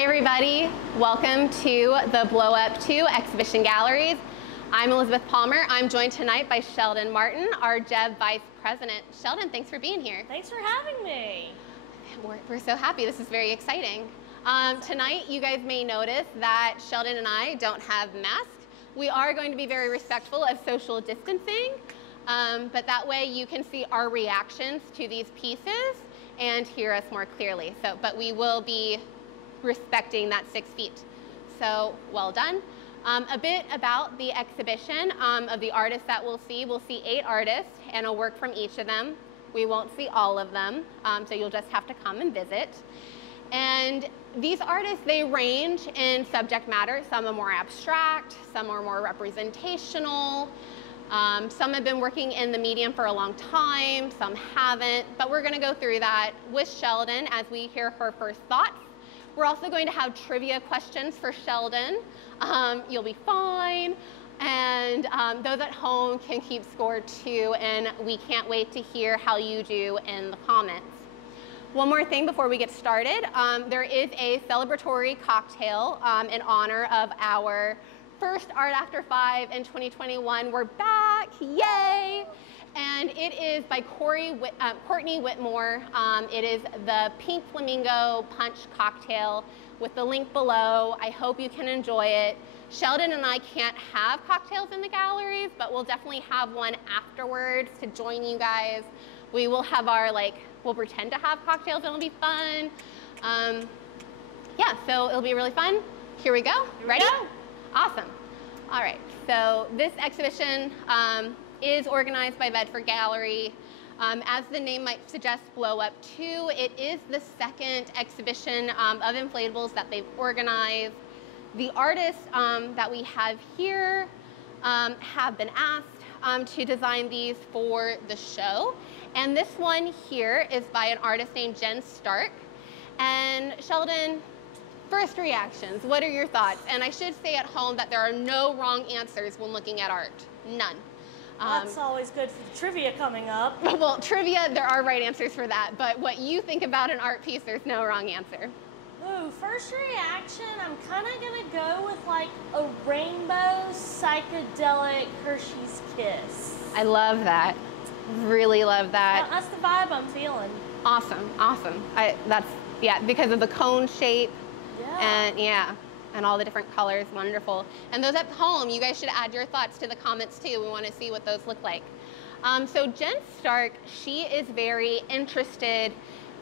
Hi everybody, welcome to the Blow Up 2 exhibition galleries. I'm Elisabeth Palmer. I'm joined tonight by Sheldon Martin, our JEB Vice President. Sheldon, thanks for being here. Thanks for having me. We're so happy, this is very exciting. Tonight you guys may notice that Sheldon and I don't have masks. We are going to be very respectful of social distancing, but that way you can see our reactions to these pieces and hear us more clearly. But we will be respecting that 6 feet. So well done. A bit about the exhibition of the artists that we'll see. We'll see 8 artists and a work from each of them. We won't see all of them, so you'll just have to come and visit. And these artists, they range in subject matter. Some are more abstract, some are more representational. Some have been working in the medium for a long time, some haven't, but we're gonna go through that with Sheldon as we hear her first thoughts. We're also going to have trivia questions for Sheldon. You'll be fine. And those at home can keep score too, and we can't wait to hear how you do in the comments. One more thing before we get started. There is a celebratory cocktail in honor of our first Art After 5 in 2021. We're back, yay! And it is by Courtney Whitmore. It is the Pink Flamingo Punch Cocktail with the link below. I hope you can enjoy it. Sheldon and I can't have cocktails in the galleries, but we'll definitely have one afterwards to join you guys. We will have our, we'll pretend to have cocktails and it'll be fun. Yeah, so it'll be really fun. Here we go. Ready? Awesome. All right, so this exhibition is organized by Bedford Gallery. As the name might suggest, Blow Up 2, it is the second exhibition of inflatables that they've organized. The artists that we have here have been asked to design these for the show. And this one here is by an artist named Jen Stark. And Sheldon, first reactions, what are your thoughts? And I should say at home that there are no wrong answers when looking at art, none. That's always good for the trivia coming up. Well, trivia, there are right answers for that, but what you think about an art piece, there's no wrong answer. Ooh, first reaction, I'm kind of going to go with a rainbow psychedelic Hershey's Kiss. I love that. Really love that. That's the vibe I'm feeling. Awesome, awesome. Yeah, because of the cone shape. Yeah. And all the different colors, wonderful. And those at home, you guys should add your thoughts to the comments too. We want to see what those look like. So Jen Stark, she is very interested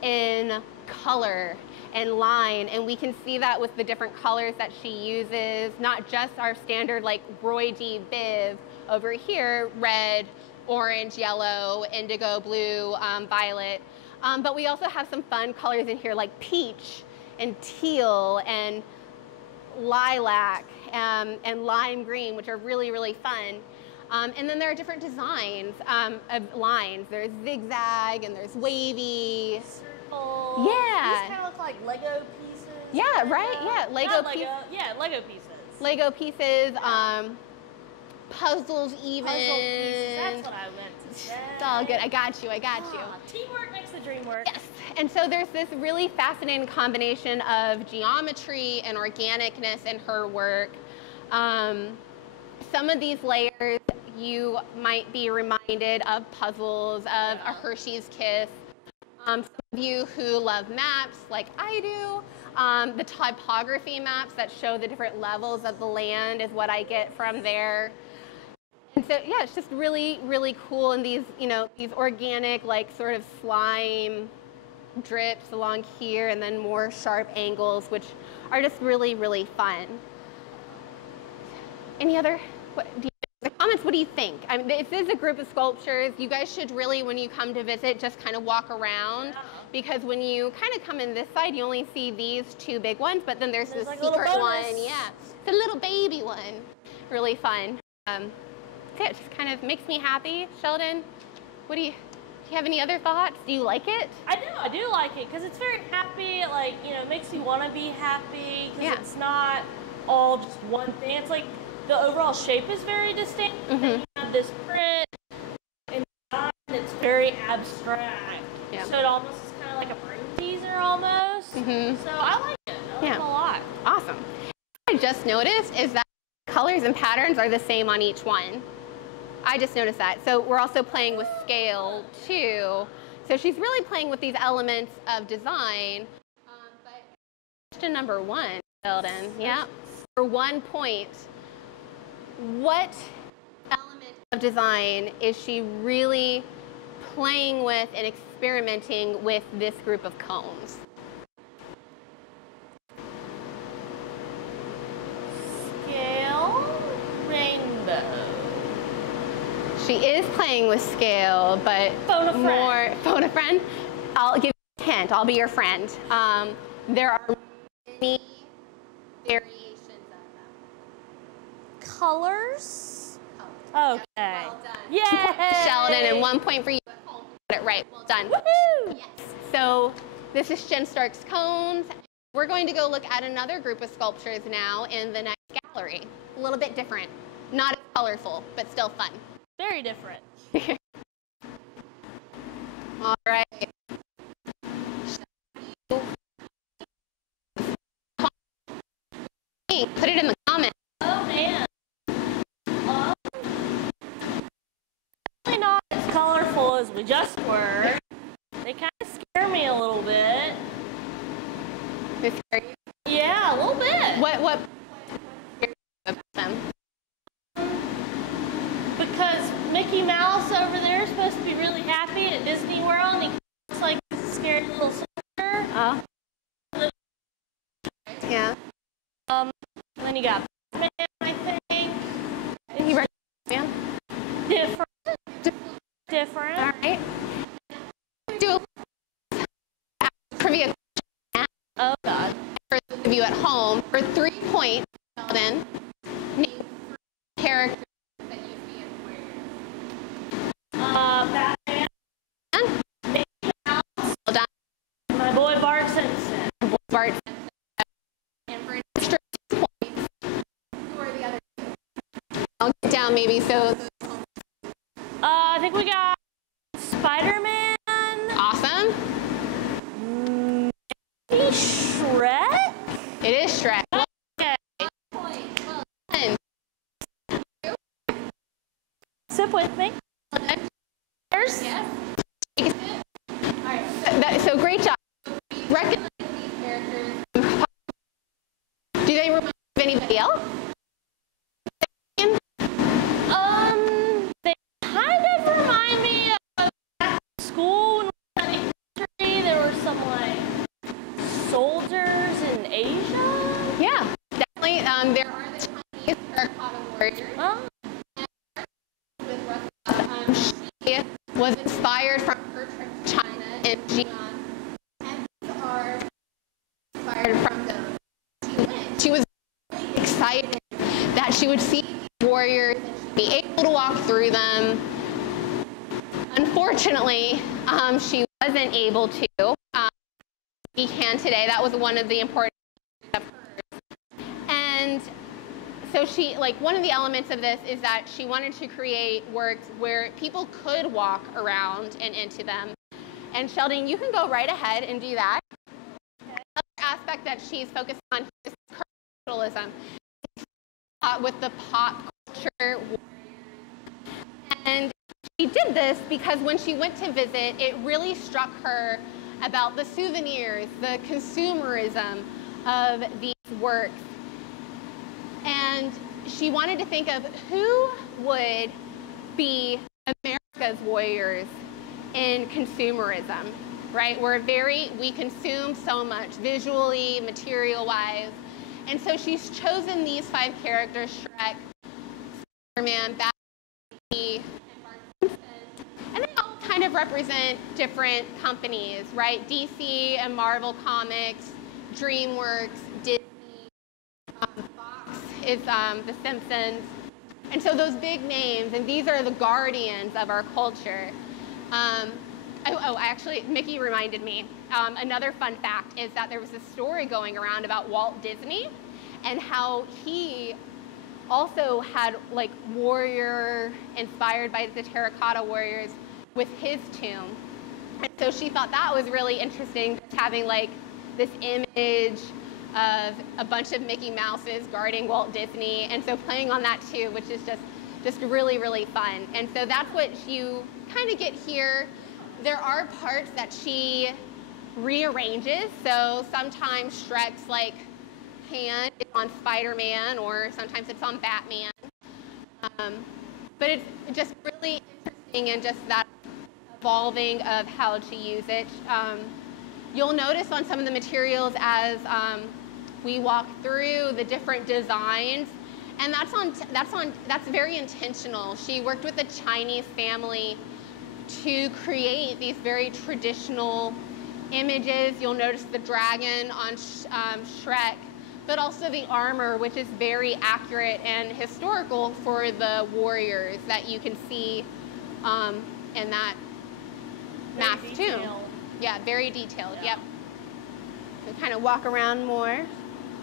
in color and line, and we can see that with the different colors that she uses, not just our standard Roy G. Biv over here, red, orange, yellow, indigo, blue, violet. But we also have some fun colors in here like peach and teal and lilac and lime green, which are really, really fun. And then there are different designs of lines. There's zigzag and there's wavy. Circle. Yeah. These kind of look like Lego pieces. Yeah, right? Yeah, Lego pieces. Yeah, Lego pieces. Lego pieces, puzzles even. Puzzle pieces, that's what I meant to say. It's all good, I got you. Teamwork makes the dream work. Yes, and so there's this really fascinating combination of geometry and organicness in her work. Some of these layers you might be reminded of puzzles, of a Hershey's Kiss. Some of you who love maps like I do, the topography maps that show the different levels of the land is what I get from there. And so, yeah, it's just really, really cool. And these, these organic, sort of slime drips along here, and then more sharp angles, which are just really, really fun. Any other comments? What do you think? I mean, this is a group of sculptures. You guys should really, when you come to visit, just kind of walk around, because when you kind of come in this side, you only see these 2 big ones, but then there's this secret one. Yeah, it's a little baby one. Really fun. It just kind of makes me happy. Sheldon, do you have any other thoughts? Do you like it? I do like it, because it's very happy. It makes me want to be happy, because it's not all just one thing. It's the overall shape is very distinct. And then you have this print, and it's very abstract. Yeah. So it almost is kind of like a brain teaser almost. So I like it. I like it a lot. just noticed is that colors and patterns are the same on each one. I just noticed that. So we're also playing with scale too. So she's really playing with these elements of design. But question number 1, Sheldon. Yeah. For 1 point, what element of design is she really playing with and experimenting with this group of cones? Scale, rainbow. She is playing with scale, but Phone a friend. more phone a friend. I'll give you a hint. I'll be your friend. There are many variations of them. Colors? Okay. Well done. Yay! Sheldon, and 1 point for you at home. Got it right. Well done. Woohoo! Yes. So this is Jen Stark's cones. We're going to go look at another group of sculptures now in the next gallery. A little bit different. Not as colorful, but still fun. Very different. All right. Put it in the comments. Oh man. Definitely not as colorful as we just were. They kind of scare me a little bit. They scare you? Yeah, a little bit. What scares you about them? Because Mickey Mouse over there is supposed to be really happy at Disney World, and he looks like a scared little sister. Oh. Yeah. Then you got Batman, I think. And you read Batman? Different. Different. All right. Do a trivia question. Oh God. For those of you at home, for 3 points, Sheldon, name 3 characters that you see in Warriors. Batman. Mickey Mouse. Well done. My boy Bart Simpson. Bart Simpson. And for an extra 2 points, who are the other 2? I'll get down maybe so. I think we got Spider-Man. Awesome. Maybe Shrek? It is Shrek. Okay. Well done. Sip with me. Yes. All right. So great job. Recognize these characters. Do they remind you of anybody else? They kind of remind me of back in school when we studied history. There were some like soldiers in Asia. Yeah, definitely. There are the Chinese terracotta warriors. Oh. She was inspired from her trip to China and Jian, and these are inspired from those. She was really excited that she would see these warriors and be able to walk through them. Unfortunately, she wasn't able to. She can today. That was one of the important things of hers. And so she, one of the elements of this is that she wanted to create works where people could walk around and into them. And Sheldon, you can go right ahead and do that. Okay. Another aspect that she's focused on is commercialism with the pop culture. And she did this because when she went to visit, it really struck her about the souvenirs, the consumerism of these works. And she wanted to think of who would be America's warriors in consumerism, right? We consume so much visually, material-wise. And so she's chosen these 5 characters, Shrek, Spider-Man, Batman, and Bart Simpson. And they all kind of represent different companies, right? DC and Marvel Comics, DreamWorks, Disney, Fox is The Simpsons. And so those big names, and these are the guardians of our culture. Actually, Mickey reminded me. Another fun fact is that there was a story going around about Walt Disney and how he also had warrior inspired by the terracotta warriors with his tomb. And so she thought that was really interesting, having this image of a bunch of Mickey Mouses guarding Walt Disney, and so playing on that too, which is just really, really fun. And so that's what you kind of get here. There are parts that she rearranges, so sometimes Shrek's like hand is on Spider-Man, or sometimes it's on Batman. But it's just really interesting, and just that evolving of how to use it. You'll notice on some of the materials as we walk through the different designs, and that's very intentional. She worked with a Chinese family to create these very traditional images. You'll notice the dragon on Shrek, but also the armor, which is very accurate and historical for the warriors that you can see in that mask too. Yeah, very detailed. Yeah. Yep. So kind of walk around more.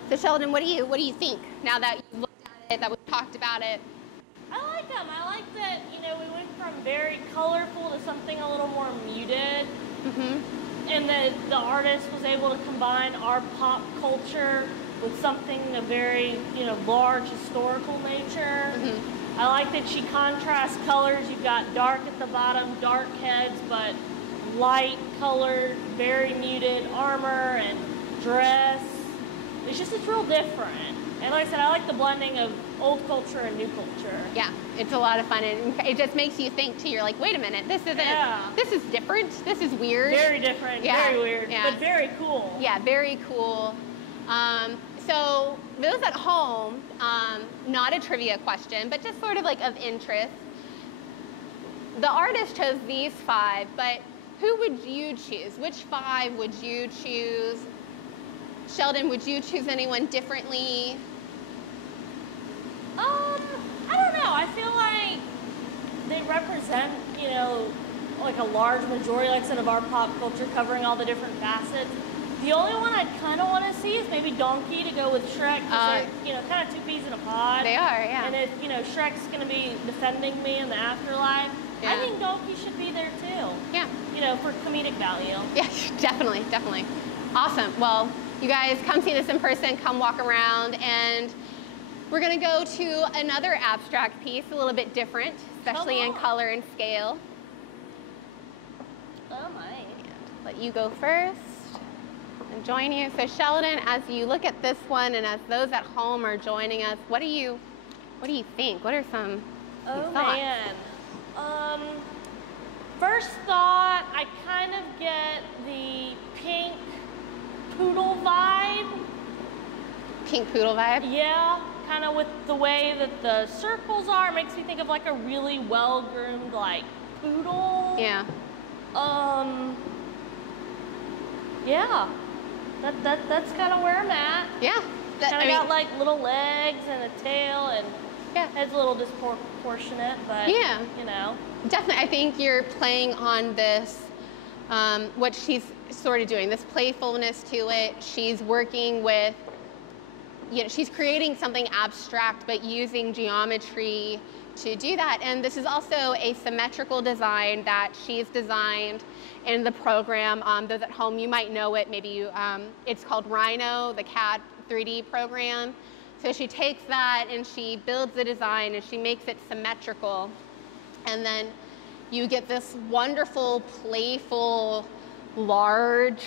So Sheldon, what do you think now that you've looked at it, that we've talked about it? I like them. I like that, you know, we went from very colorful to something a little more muted. Mm-hmm. And that the artist was able to combine our pop culture with something of very, you know, large historical nature. Mm-hmm. I like that she contrasts colors. You've got dark at the bottom, dark heads, but light colored, very muted armor and dress. It's real different. And like I said, I like the blending of old culture and new culture. Yeah, it's a lot of fun, and it just makes you think too. You're like, wait a minute, this is different. This is weird. Very different, very weird, but very cool. Yeah, very cool. So those at home, not a trivia question, but just sort of like of interest. The artist chose these 5, but who would you choose? Which 5 would you choose? Sheldon, would you choose anyone differently? I don't know. I feel like they represent, you know, like a large majority, like I said, of our pop culture, covering all the different facets. The only one I'd kind of want to see is maybe Donkey to go with Shrek, because they're, you know, kind of 2 peas in a pod. They are, yeah. And if, you know, Shrek's going to be defending me in the afterlife, yeah. I think Donkey should be there too. Yeah. You know, for comedic value. Yeah, definitely, definitely. Awesome. Well, you guys come see this in person, come walk around, and we're going to go to another abstract piece, a little bit different, especially in color and scale. Oh my. And let you go first and join you. So Sheldon, as you look at this one, and as those at home are joining us, what do you think? What are some thoughts? Man. First thought, I kind of get the pink poodle vibe. Pink poodle vibe? Yeah, kind of with the way that the circles are. It makes me think of like a really well-groomed like poodle. Yeah. Yeah. That's kind of where I'm at. Yeah. Kind of got like little legs and a tail, and yeah, it's a little disproportionate, but yeah, you know. Definitely, I think you're playing on this, what she's sort of doing, this playfulness to it. She's working with, you know, she's creating something abstract, but using geometry to do that. And this is also a symmetrical design that she's designed in the program. Those at home, you might know it. Maybe you, it's called Rhino, the CAD 3D program. So she takes that and she builds the design and she makes it symmetrical. And then you get this wonderful, playful, large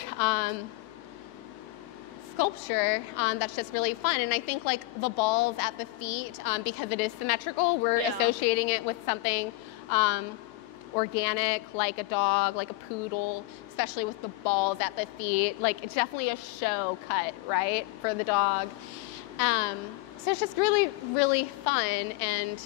sculpture that's just really fun. And I think like the balls at the feet, because it is symmetrical, we're associating it with something organic, like a dog, like a poodle, especially with the balls at the feet. Like it's definitely a show cut, right, for the dog. So it's just really, really fun, and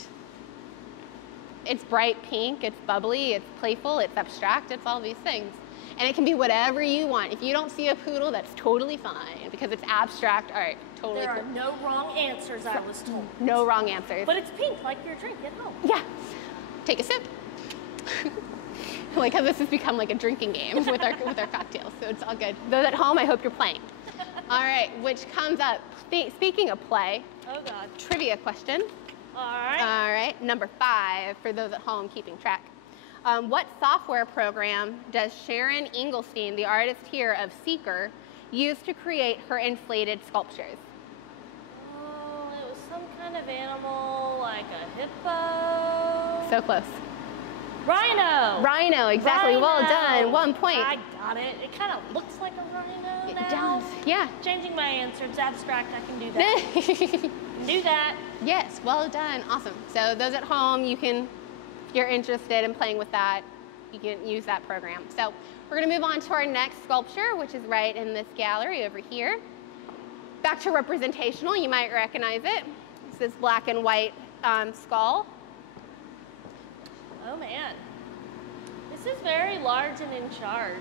it's bright pink, it's bubbly, it's playful, it's abstract, it's all these things. And it can be whatever you want. If you don't see a poodle, that's totally fine, because it's abstract art. Totally cool. There are no wrong answers, I was told. No wrong answers. But it's pink, like your drink at home. Yeah. Take a sip. Like how this has become like a drinking game with our cocktails, so it's all good. Those at home, I hope you're playing. All right, which comes up, speaking of play, oh God, trivia question. All right. All right, number 5 for those at home keeping track. What software program does Sharon Engelstein, the artist here of Seeker, used to create her inflated sculptures? Oh, it was some kind of animal, like a hippo. So close. Rhino. Rhino, exactly. Rhino. Well done. 1 point. I got it. It kind of looks like a rhino It now. does. Yeah. Changing my answer. It's abstract. I can do that. Can do that. Yes. Well done. Awesome. So those at home, if you're interested in playing with that, you can use that program. So we're going to move on to our next sculpture, which is right in this gallery over here. Back to representational. You might recognize it. It's this black and white skull. Oh man, this is very large and in charge.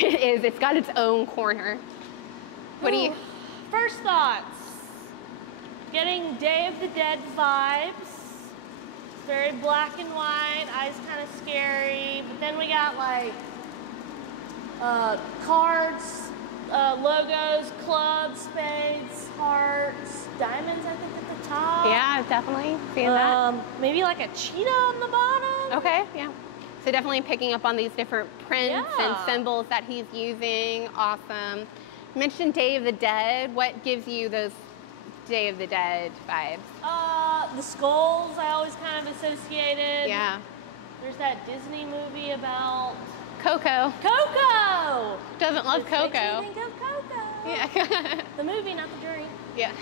It is. It's got its own corner. What do you? First thoughts. Getting Day of the Dead vibes. It's very black and white. Eyes kind of scary. But then we got like cards, logos, clubs, spades, hearts, diamonds. I think at the top. Yeah, definitely seeing that. Maybe like a cheetah on the bottom. Okay, yeah. So definitely picking up on these different prints and symbols that he's using. Awesome. You mentioned Day of the Dead. What gives you those Day of the Dead vibes? The skulls I always kind of associated. Yeah. There's that Disney movie about Coco. Coco! Doesn't love Coco. Makes me think of Coco. Yeah. The movie, not the drink. Yeah.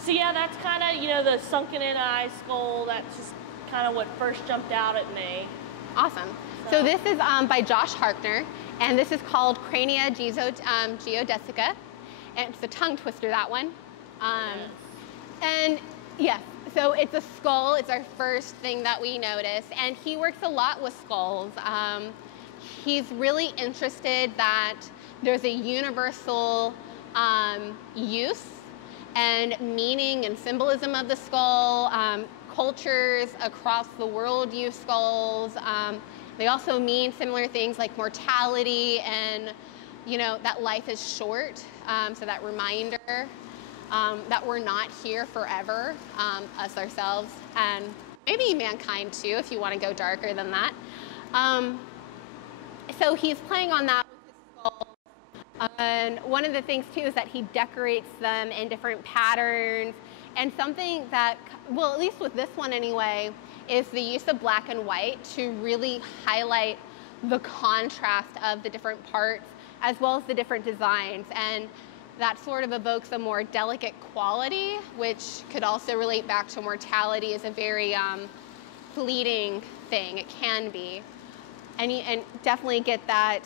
So yeah, that's kind of, the sunken in eye skull. That's just kind of what first jumped out at me. Awesome. So this is by Josh Harkner, and this is called Crania Geodesica. And it's a tongue twister, that one. Yes. And yes, so it's a skull. It's our first thing that we notice. And he works a lot with skulls. He's really interested that there's a universal use and meaning and symbolism of the skull. Cultures across the world use skulls. They also mean similar things like mortality and, that life is short. So that reminder that we're not here forever, us ourselves, and maybe mankind too, if you want to go darker than that. So he's playing on that with his skull. And one of the things too is that he decorates them in different patterns. And something that, well, at least with this one anyway, is the use of black and white to really highlight the contrast of the different parts as well as the different designs. And that sort of evokes a more delicate quality, which could also relate back to mortality as a very fleeting thing. It can be. And definitely get that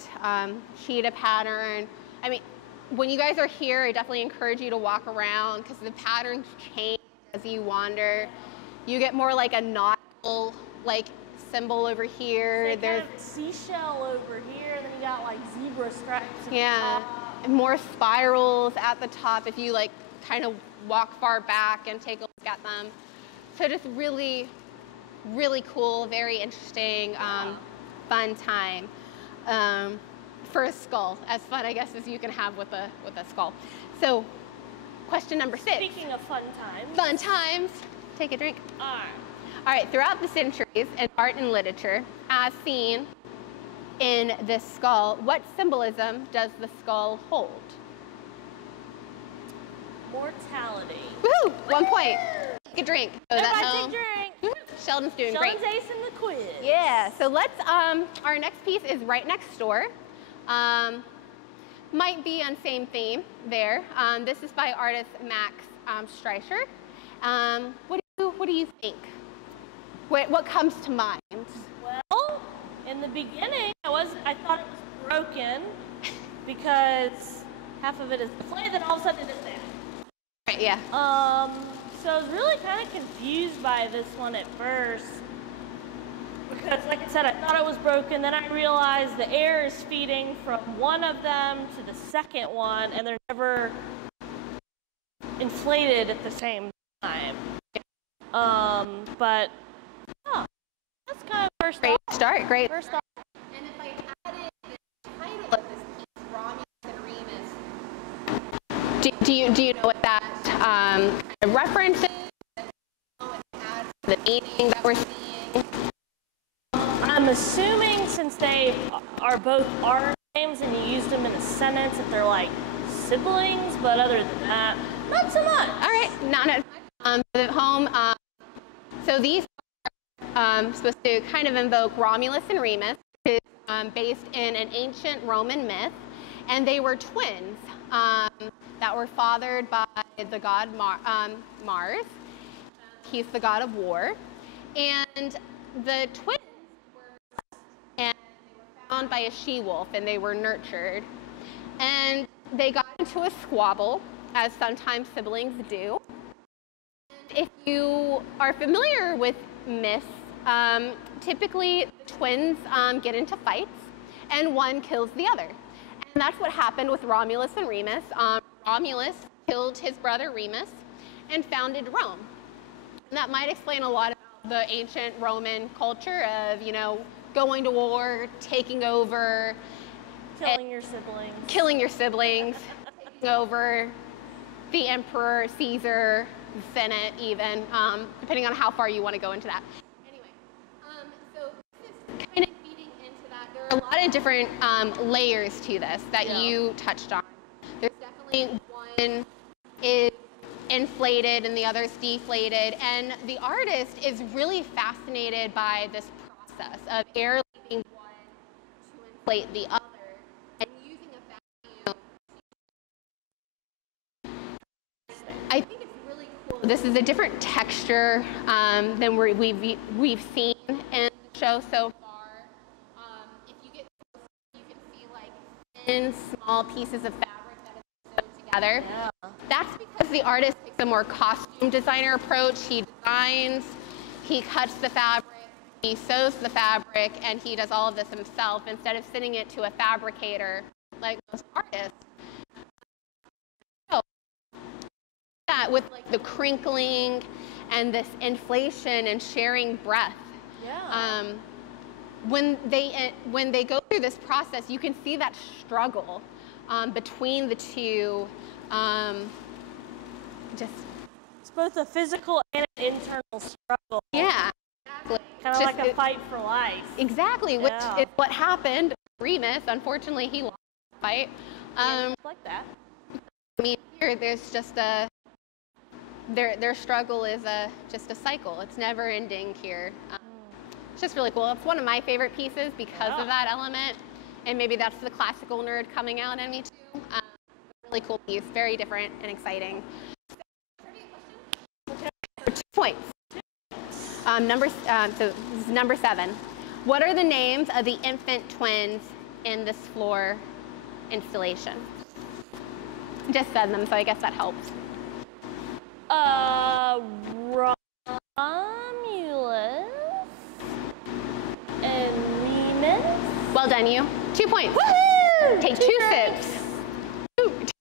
cheetah pattern. I mean, when you guys are here, I definitely encourage you to walk around because the patterns change as you wander. You get more like a nautical symbol over here. There's kind of seashell over here, and then you got like zebra stripes at the top. And more spirals at the top if you kind of walk far back and take a look at them. So just really, really cool, very interesting, fun time. For a skull, as fun, I guess, as you can have with a skull. So, question number 6. Speaking of fun times. Fun times. Take a drink. All right, throughout the centuries in art and literature, as seen in this skull, what symbolism does the skull hold? Mortality. Woohoo! 1 point. Take a drink. Take a drink. Sheldon's doing great. Sheldon's acing the quiz. Yeah, so let's, our next piece is right next door. Might be on same theme there. This is by artist Max Streicher. What do you think? What comes to mind? Well, in the beginning, I thought it was broken because half of it is clay, then all of a sudden it is there. Right, yeah. So I was really kind of confused by this one at first. Because, like I said, I thought it was broken. Then I realized the air is feeding from one of them to the second one, and they're never inflated at the same time. But that's kind of first great start. Great. First off. And if I added the title of this piece, Romulus and Remus, do you know what that kind of reference is? The meaning that we're seeing. I'm assuming since they are both armed names and you used them in a sentence if they're like siblings, but other than that, not so much. All right, not as much. At home, so these are supposed to kind of invoke Romulus and Remus, which is based in an ancient Roman myth, and they were twins that were fathered by the god Mars. He's the god of war, and the twins were found by a she-wolf, and they were nurtured, and they got into a squabble, as sometimes siblings do. And if you are familiar with myths, typically twins get into fights, and one kills the other. And that's what happened with Romulus and Remus. Romulus killed his brother Remus and founded Rome. And that might explain a lot about the ancient Roman culture of, going to war, taking over, Killing your siblings. Killing your siblings, taking over the emperor, Caesar, the Senate even, depending on how far you want to go into that. Anyway, so this is kind of feeding into that. There are a lot of different layers to this that you touched on. There's definitely one is inflated and the other is deflated, and the artist is really fascinated by this process of air leaving one to inflate the other and using a vacuum. I think it's really cool. This is a different texture than we've seen in the show so far. If you get close, you can see like thin, small pieces of fabric that is sewed together. Yeah. That's because the artist takes a more costume designer approach. He designs, he cuts the fabric, he sews the fabric, and he does all of this himself instead of sending it to a fabricator like most artists. So that with like the crinkling and this inflation and sharing breath. Yeah. When they go through this process, you can see that struggle between the two. It's both a physical and an internal struggle. Yeah, exactly. Kind of like a fight for life. Exactly, which is what happened. Remus, unfortunately, he lost the fight. Like that. I mean, here there's just their struggle is just a cycle. It's never ending here. It's just really cool. It's one of my favorite pieces because of that element, and maybe that's the classical nerd coming out in me too. Really cool piece, very different and exciting. So 2 points. So this is number 7. What are the names of the infant twins in this floor installation? Just said them, so I guess that helps. Romulus and Remus. Well done, you. 2 points. Woohoo! Take 2 sips.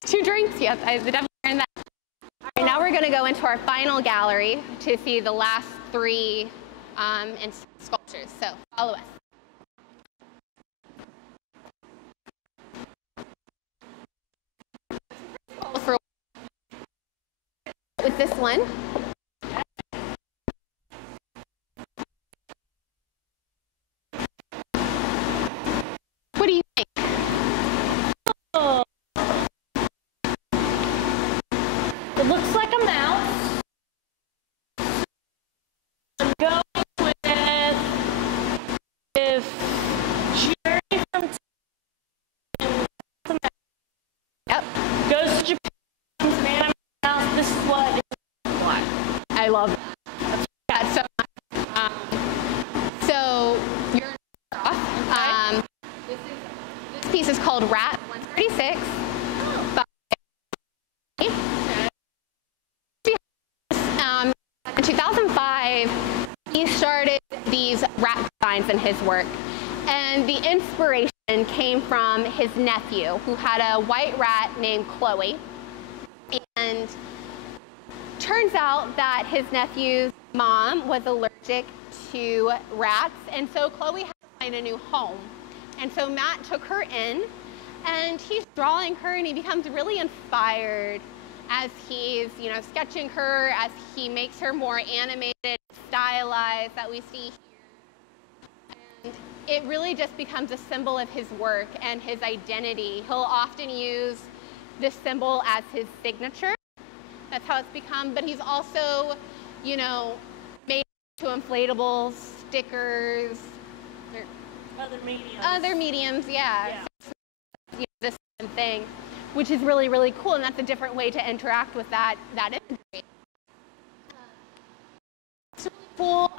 2 drinks, yes, I definitely learned that. All right, now we're going to go into our final gallery to see the last 3 sculptures. So follow us. With this one. What do you think? It looks like a mouse. I'm going with Jerry from Yep. Goes to Japan. Man, mouse. This is what it looks like. I love that so much. So you're off. This piece is called Rat 136. In 2005, he started these rat designs in his work. And the inspiration came from his nephew, who had a white rat named Chloe. And turns out that his nephew's mom was allergic to rats, and so Chloe had to find a new home. And so Matt took her in, and he's drawing her, and he becomes really inspired as he's, sketching her, as he makes her more animated, stylized, that we see here. And it really just becomes a symbol of his work and his identity. He'll often use this symbol as his signature. That's how it's become. But he's also, you know, made into inflatables, stickers, other mediums, yeah. So, you know, this thing, which is really, really cool. And that's a different way to interact with that imagery. It's really cool.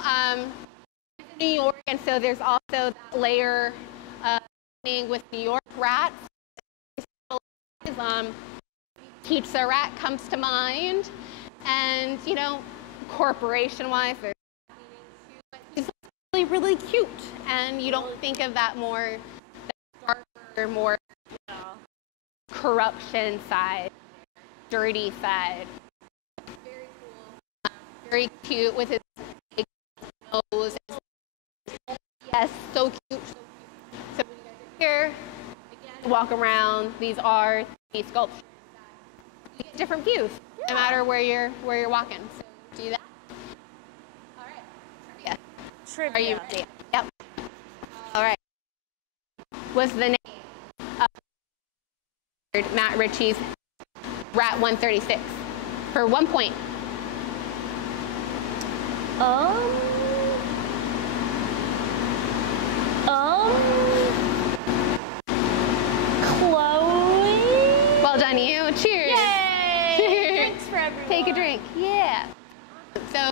New York, and so there's also that layer with New York rats. Pizza rat comes to mind, and you know, corporation-wise, there's he's really, really cute, and you don't think of that more darker, more corruption side, dirty side. Very cool, very cute with his big nose. Yes, so cute. So when you guys are here, again, walk around. These are the sculptures. You get different views, no matter where you're walking. So do that. All right. Trivia. Are you ready? Yep. All right. What's the name of Matt Ritchie's Rat 136 for 1 point? Chloe? Well done, you. Cheers. Yay! Drinks for everyone. Take a drink. Yeah. So,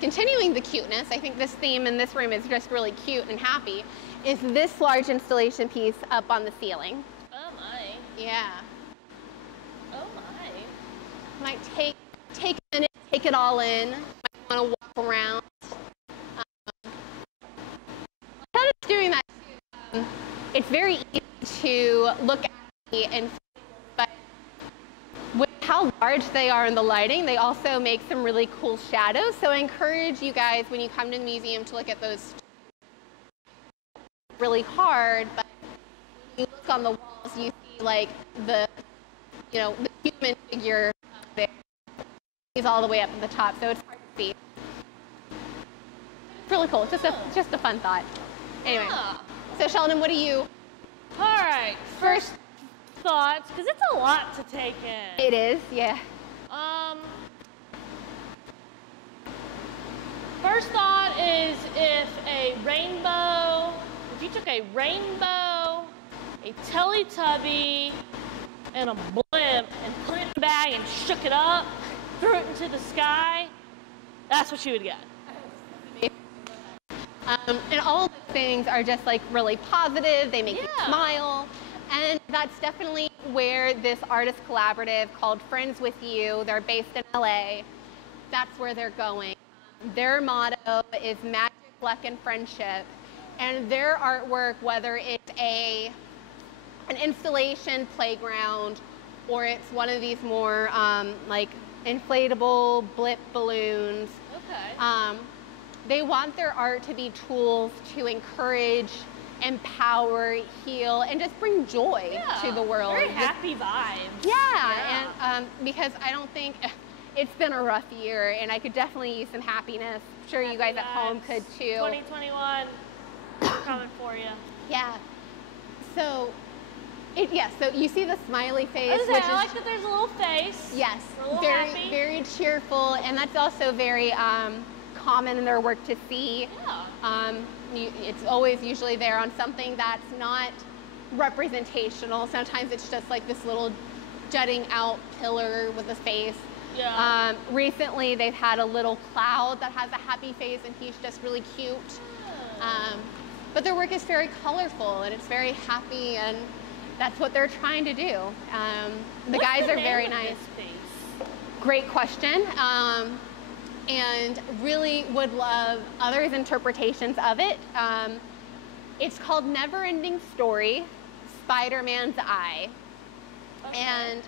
continuing the cuteness, I think this theme in this room is just really cute and happy, is this large installation piece up on the ceiling. Oh my. Yeah. Oh my. Might take a minute, take it all in. Might want to walk around. While it's doing that too, it's very easy to look at the inflatables, but with how large they are in the lighting, they also make some really cool shadows. So I encourage you guys, when you come to the museum, to look at those. Really hard, but when you look on the walls, you see like the human figure up there. He's all the way up at the top, so it's hard to see. It's really cool. Just a fun thought. Anyway, so Sheldon, what do you? All right, first thoughts, because it's a lot to take in. It is, yeah. First thought is if you took a rainbow, a Teletubby, and a blimp and put it in a bag and shook it up, threw it into the sky, that's what you would get. And all of those things are just like really positive. They make you smile. And that's definitely where this artist collaborative called Friends With You, they're based in LA. That's where they're going. Their motto is magic, luck, and friendship. And their artwork, whether it's an installation playground or it's one of these more like inflatable blip balloons, they want their art to be tools to encourage, empower, heal, and just bring joy to the world. Very happy vibes. Yeah. And because I don't think, it's been a rough year, and I could definitely use some happiness. I'm sure you guys at home could too. 2021, coming for you. Yeah. So, so you see the smiley face. I like that there's a little face. Yes. Very happy. Very cheerful, and that's also very common in their work to see. Yeah. It's always usually there on something that's not representational. Sometimes it's just like this little jutting out pillar with a face. Yeah. Recently, they've had a little cloud that has a happy face, and he's just really cute. But their work is very colorful, and it's very happy, and that's what they're trying to do. The guys are very nice. Great question. And really would love others' interpretations of it. It's called Never Ending Story, Spider-Man's Eye. Okay. And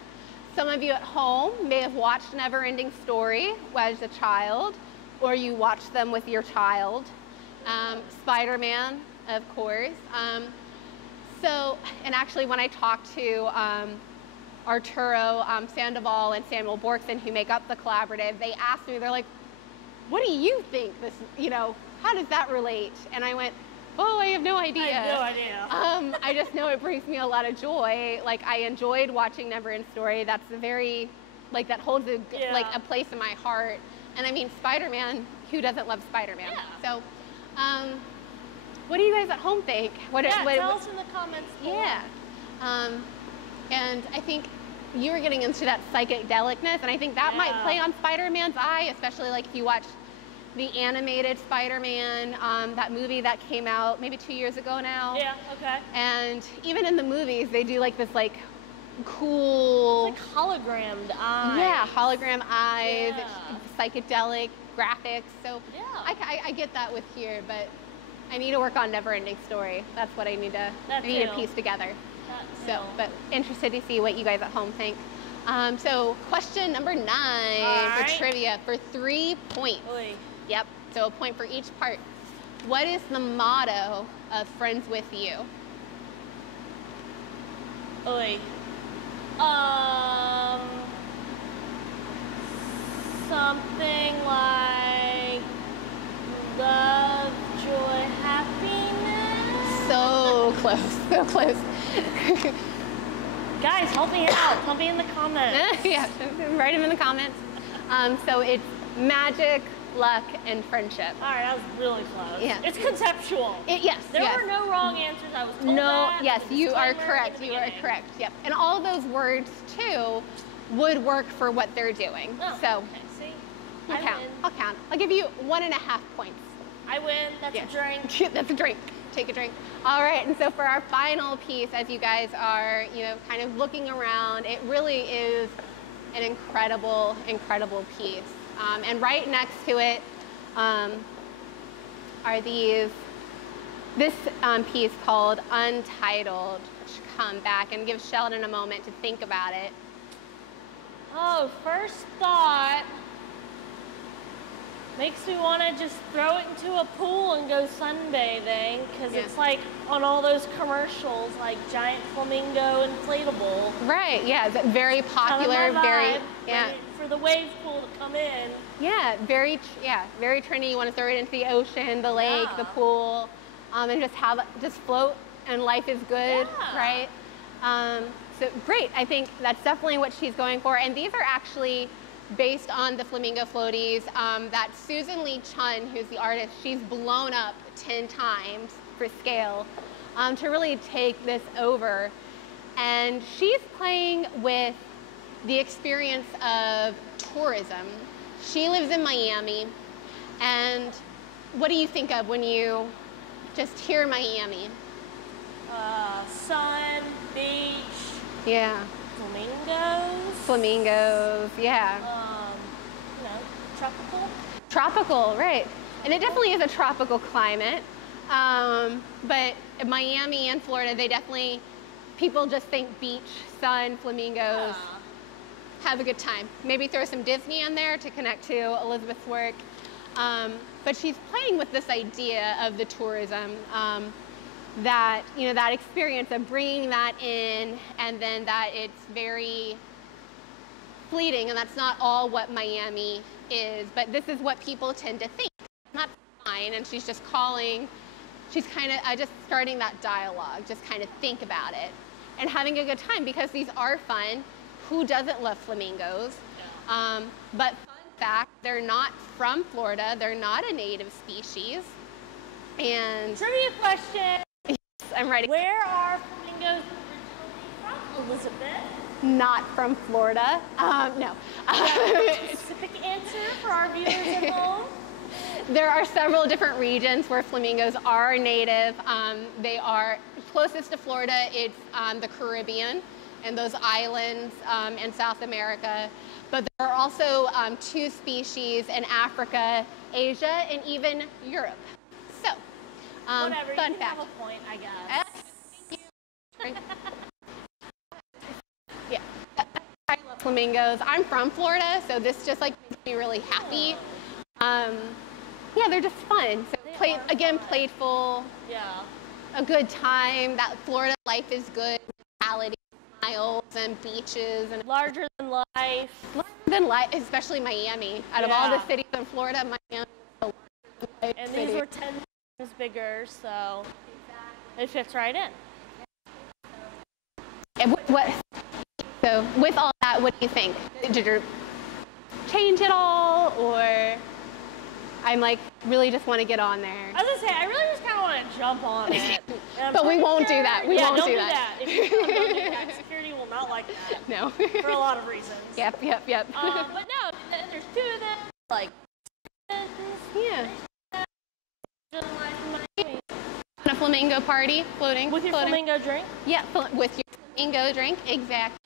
some of you at home may have watched Never Ending Story as a child, or you watched them with your child. Spider-Man, of course. And actually when I talked to Arturo Sandoval and Samuel Borkson, who make up the collaborative, they asked me, they're like, what do you think this, how does that relate? And I went, oh, I have no idea. I have no idea. I just know it brings me a lot of joy. Like, I enjoyed watching Neverending Story. That's a very, like, that holds like a place in my heart. And I mean, Spider-Man, who doesn't love Spider-Man? Yeah. So, what do you guys at home think? Tell us in the comments below. Yeah. And I think you were getting into that psychedelicness, and I think that might play on Spider-Man's eye, especially like if you watch the animated Spider-Man, that movie that came out maybe 2 years ago now. Yeah, okay. And even in the movies, they do like this like cool... Like hologrammed eyes. Yeah, hologram eyes, psychedelic graphics. So I get that with here, but I need to work on Neverending Story. That's what I need to piece together. So, but interested to see what you guys at home think. So question number 9 for trivia for 3 points. Oy. Yep, so a point for each part. What is the motto of Friends With You? Oy. Something like love, joy, happiness. So close, so close. Guys, help me out. Tell me in the comments. Yeah, write them in the comments. So it's magic, luck, and friendship. All right, that was really close. Yeah. It's conceptual. Yes. There were no wrong answers. I was told that. Yes, you are correct. You are correct. Yep. And all of those words too would work for what they're doing. Oh, so okay. See, I'll count. I'll give you 1.5 points. I win. That's a drink. That's a drink. Take a drink. All right, and so for our final piece, as you guys are, kind of looking around, it really is an incredible, incredible piece. And right next to it are this piece called Untitled, which should come back and give Sheldon a moment to think about it. Oh, first thought makes me want to just throw it into a pool and go sunbathing, because it's like on all those commercials, like giant flamingo inflatable. Right, yeah, very popular, very, for the wave pool to come in. Yeah, very trendy. You want to throw it into the ocean, the lake, the pool, and just float, and life is good, right? So great, I think that's definitely what she's going for. And these are actually based on the flamingo floaties that Susan Lee Chun, who's the artist, she's blown up 10 times for scale to really take this over. And she's playing with the experience of tourism. She lives in Miami, and what do you think of when you just hear Miami? Sun, beach. Yeah. Flamingos, yeah. Tropical? Tropical, right. And it definitely is a tropical climate. But Miami and Florida, people just think beach, sun, flamingos, have a good time. Maybe throw some Disney in there to connect to Elisabeth's work. But she's playing with this idea of the tourism, that experience of bringing that in, and then that it's very fleeting, and that's not all what Miami is, but this is what people tend to think. That's fine, and she's just kind of just starting that dialogue, just kind of think about it, and having a good time, because these are fun. Who doesn't love flamingos? But fun fact, they're not from Florida. They're not a native species. And trivia question. Yes, I'm ready. Where are flamingos originally from, Elisabeth? Not from Florida. No. A specific answer for our viewers at home? There are several different regions where flamingos are native. They are closest to Florida. It's the Caribbean and those islands in South America. But there are also 2 species in Africa, Asia, and even Europe. So, whatever, fun you fact. have a point, I guess. Thank you. Yeah, I love flamingos. I'm from Florida, so this just makes me really happy. Yeah, they're just fun. So playful. Yeah. A good time. That Florida life is good. Mentality, smiles, and beaches, and larger than life. Larger than life, especially Miami. Out of all the cities in Florida, Miami is the largest And these were 10 times bigger, so it fits right in. And so with all that, what do you think? Did you change it all, or I'm like really just want to get on there? I was gonna say, I really just kind of want to jump on it. But we won't do that. We won't don't do that. If you don't do that, security will not like that. No. For a lot of reasons. Yep. But no, there's two of them. Like, yeah. On a flamingo party, floating. With your flamingo drink? Yeah, with your flamingo drink, exactly.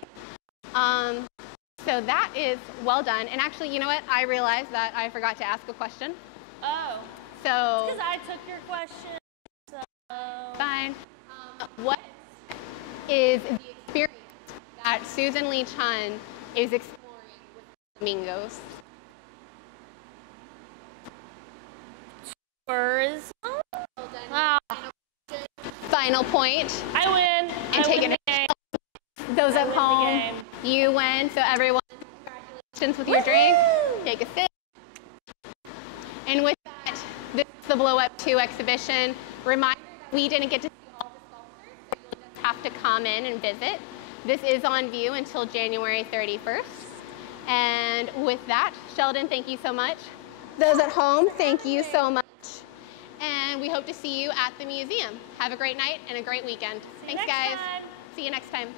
So that is well done. And actually, you know what? I realized that I forgot to ask a question. Oh. So. Because I took your question. So. Fine. What is the experience that Susan Lee Chun is exploring with flamingos? Tourism. Wow. Final point. I win. And take it. Those at home, you win. So everyone, congratulations with your drink. Take a sip. And with that, this is the Blow Up 2 exhibition. Reminder that we didn't get to see all the sculptures, so you'll just have to come in and visit. This is on view until January 31st. And with that, Sheldon, thank you so much. Those at home, thank you so much. And we hope to see you at the museum. Have a great night and a great weekend. Thanks, guys. See you next time.